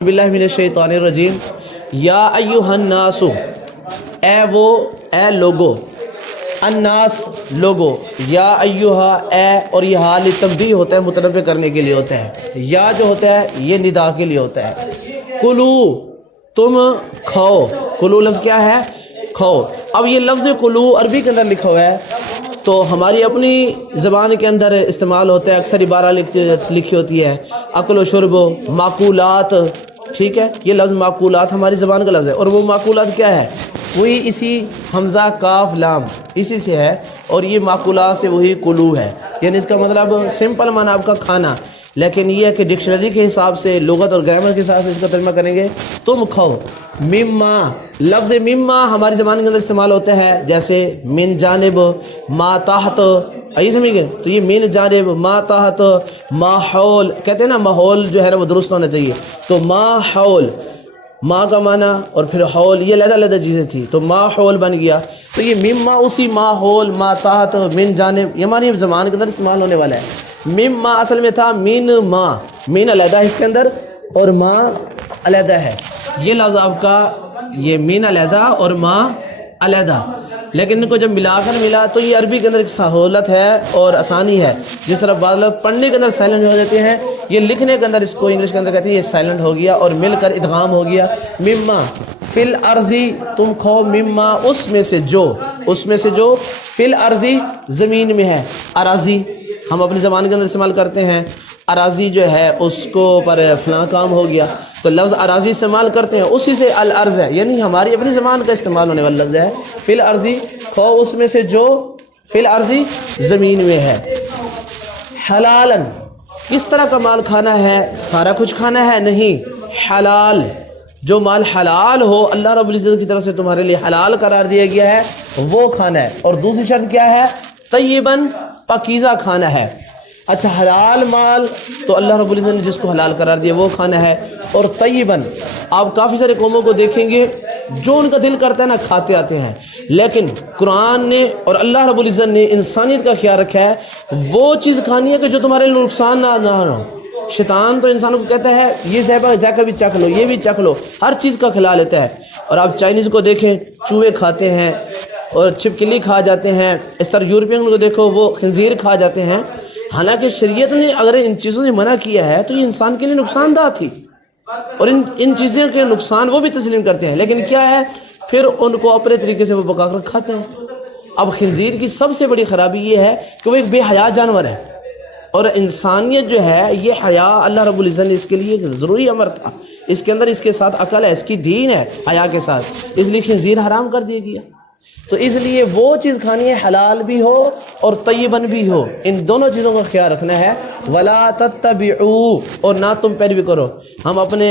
باللہ من الشیطان الرجیم یا ایہا الناس اے لوگو الناس لوگو یا ایہا اے اور یہ حال تنبیہ ہوتا ہے متنبہ کرنے کے لیے ہوتا ہے یا جو ہوتا ہے یہ ندا کے لیے ہوتا ہے کلو تم کھاؤ کلو لفظ کیا ہے کھاؤ اب یہ لفظ کلو عربی کے اندر لکھا ہوا ہے تو ہماری اپنی زبان کے اندر استعمال ہوتا ہے اکثر عبارہ لکھی ہوتی ہے اکل و شرب و معقولات ٹھیک ہے یہ لفظ معقولات ہماری زبان کا لفظ ہے اور وہ معقولات کیا ہے وہی اسی حمزہ کاف لام اسی سے ہے اور یہ معقولات سے وہی کلو ہے یعنی اس کا مطلب سمپل معنی آپ کا کھانا لیکن یہ ہے کہ ڈکشنری کے حساب سے لغت اور گرامر کے حساب سے اس کا ترجمہ کریں گے تم کھاؤ مما لفظ مما ہماری زبان کے اندر استعمال ہوتا ہے جیسے من جانب ما تحت آئیے سمجھ گئے تو یہ من جانب ما تحت ماحول کہتے ہیں نا ماحول جو ہے نا وہ درست ہونا چاہیے تو ماحول ماں کا معنی اور پھر حول یہ علیحدہ علیحدہ چیزیں تھی تو ماحول بن گیا تو یہ مما اسی ماحول ما تحت من جانب یہ معنی زبان کے اندر استعمال ہونے والا ہے مما اصل میں تھا من ما من علیحدہ اس کے اندر اور ما علیحدہ ہے یہ لفظ آپ کا یہ من علیحدہ اور ما علیحدہ لیکن ان کو جب ملا کر ملا تو یہ عربی کے اندر ایک سہولت ہے اور آسانی ہے جس طرح بعض لفظ پڑھنے کے اندر سائلنٹ ہو جاتے ہیں یہ لکھنے کے اندر اس کو انگلش کے اندر کہتے ہیں یہ سائلنٹ ہو گیا اور مل کر ادغام ہو گیا مما فی الارضی تم کھو مما اس میں سے جو فی الارضی زمین میں ہے اراضی ہم اپنی زبان کے اندر استعمال کرتے ہیں اراضی جو ہے اس کو پر فلاں کام ہو گیا تو لفظ اراضی استعمال کرتے ہیں اسی سے الارض ہے یعنی ہماری اپنی زبان کا استعمال ہونے والا لفظ ہے فی الارضی کھو اس میں سے جو فی الارضی زمین میں ہے حلالن کس طرح کا مال کھانا ہے سارا کچھ کھانا ہے نہیں حلال جو مال حلال ہو اللہ رب العزت کی طرف سے تمہارے لیے حلال قرار دیا گیا ہے وہ کھانا ہے اور دوسری شرط کیا ہے طیباً پاکیزہ کھانا ہے اچھا حلال مال تو اللہ رب العزت نے جس کو حلال قرار دیا وہ کھانا ہے اور طیباً آپ کافی سارے قوموں کو دیکھیں گے جو ان کا دل کرتا ہے نا کھاتے آتے ہیں لیکن قرآن نے اور اللہ رب العزت نے انسانیت کا خیال رکھا ہے وہ چیز کھانی ہے کہ جو تمہارے لیے نقصان نہ ہو شیطان تو انسانوں کو کہتا ہے یہ زیبہ جا کے بھی چکھ لو یہ بھی چکھ لو ہر چیز کا کھلا لیتا ہے اور آپ چائنیز کو دیکھیں چوہے کھاتے ہیں اور چھپکلی کھا جاتے ہیں اس طرح یورپین کو دیکھو وہ خنزیر کھا جاتے ہیں حالانکہ شریعت نے اگر ان چیزوں سے منع کیا ہے تو یہ انسان کے لیے نقصان دہ تھی اور ان چیزوں کے نقصان وہ بھی تسلیم کرتے ہیں لیکن کیا ہے پھر ان کو اپنے طریقے سے وہ پکا کر کھاتے ہیں اب خنزیر کی سب سے بڑی خرابی یہ ہے کہ وہ ایک بے حیا جانور ہے اور انسانیت جو ہے یہ حیا اللہ رب العزت نے اس کے لیے ایک ضروری امر تھا اس کے اندر اس کے ساتھ عقل ہے اس کی دین ہے حیا کے ساتھ اس لیے خنزیر حرام کر دیا گیا تو اس لیے وہ چیز کھانی ہے حلال بھی ہو اور طیباً بھی ہو ان دونوں چیزوں کا خیال رکھنا ہے ولا تتبعوا اور نہ تم پیروی کرو ہم اپنے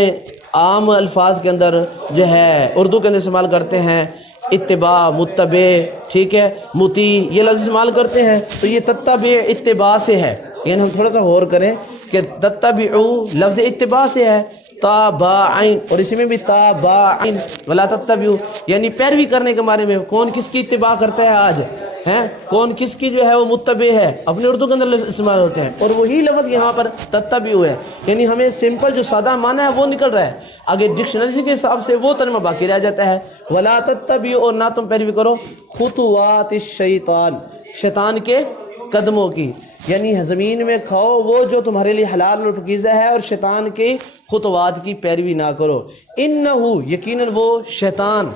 عام الفاظ کے اندر جو ہے اردو کے اندر استعمال کرتے ہیں اتباع متبع ٹھیک ہے مطیع یہ لفظ استعمال کرتے ہیں تو یہ تتبع اتباع سے ہے یعنی ہم تھوڑا سا غور کریں کہ تتبعوا لفظ اتباع سے ہے تابعین اور اسی میں بھی تابعین ولا تتبعوا یعنی پیروی کرنے کے بارے میں کون کس کی اتباع کرتا ہے آج ہیں کون کس کی جو ہے وہ متبع ہے اپنے اردو کے اندر استعمال ہوتے ہیں اور وہی لفظ یہاں پر تتبعوا ہے یعنی ہمیں سمپل جو سادہ معنی ہے وہ نکل رہا ہے آگے ڈکشنری کے حساب سے وہ ترجمہ باقی رہ جاتا ہے ولا تتبعوا اور نہ تم پیروی کرو خطوات الشیطان شیطان کے قدموں کی یعنی زمین میں کھاؤ وہ جو تمہارے لیے حلال اور پاکیزہ ہے اور شیطان کے خطوات کی پیروی نہ کرو انہو یقیناً وہ شیطان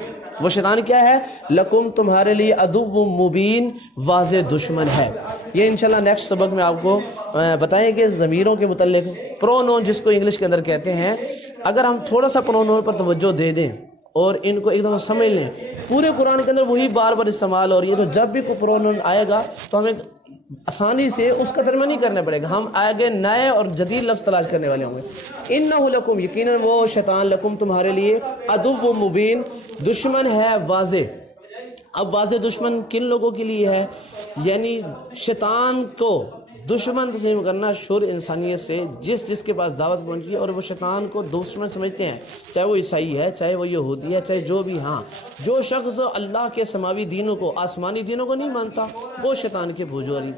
کیا ہے لکم تمہارے لیے عدو مبین واضح دشمن ہے یہ انشاءاللہ نیکسٹ سبق میں آپ کو بتائیں گے ضمیروں کے متعلق پرونون جس کو انگلش کے اندر کہتے ہیں اگر ہم تھوڑا سا پرونون پر توجہ دے دیں اور ان کو ایک دفعہ سمجھ لیں پورے قرآن کے اندر وہی بار بار استعمال ہو رہی ہے تو جب بھی کوئی پرونون آئے گا تو ہمیں آسانی سے اس کا ترجمہ نہیں کرنا پڑے گا ہم آگے نئے اور جدید لفظ تلاش کرنے والے ہوں گے انہ لکم یقیناً وہ شیطان لکم تمہارے لیے عدو مبین دشمن ہے واضح اب واضح دشمن کن لوگوں کے لیے ہے یعنی شیطان کو دشمن تسلیم کرنا شر انسانیت سے جس کے پاس دعوت پہنچی ہے اور وہ شیطان کو دشمن سمجھتے ہیں چاہے وہ عیسائی ہے چاہے وہ یہودی ہے چاہے جو بھی ہاں جو شخص اللہ کے سماوی دینوں کو آسمانی دینوں کو نہیں مانتا وہ شیطان کے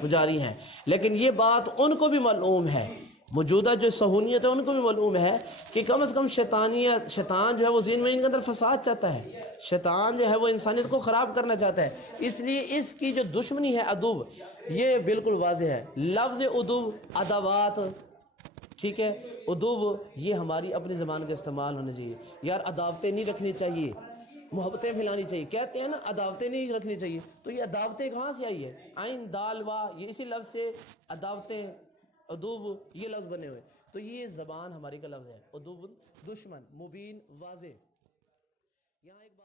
پجاری ہیں لیکن یہ بات ان کو بھی معلوم ہے موجودہ جو سہولیت ہے ان کو بھی معلوم ہے کہ کم از کم شیطان جو ہے وہ ذہن میں ان کے اندر فساد چاہتا ہے، شیطان جو ہے وہ انسانیت کو خراب کرنا چاہتا ہے، اس لیے اس کی جو دشمنی ہے عدو، یہ بالکل واضح ہے۔ لفظ عدو، عداوات، ٹھیک ہے، عدو یہ ہماری اپنی زبان کا استعمال ہونا چاہیے۔ یار عداوتیں نہیں رکھنی چاہیے، محبتیں پھیلانی چاہیے، کہتے ہیں نا عداوتیں نہیں رکھنی چاہیے، تو یہ عداوتیں کہاں سے آئی ہے؟ عین دال وا، یہ اسی لفظ سے عداوتیں، عدو یہ لفظ بنے ہوئے، تو یہ زبان ہماری کا لفظ ہے، عدو دشمن، مبین واضح۔ یہاں ایک بات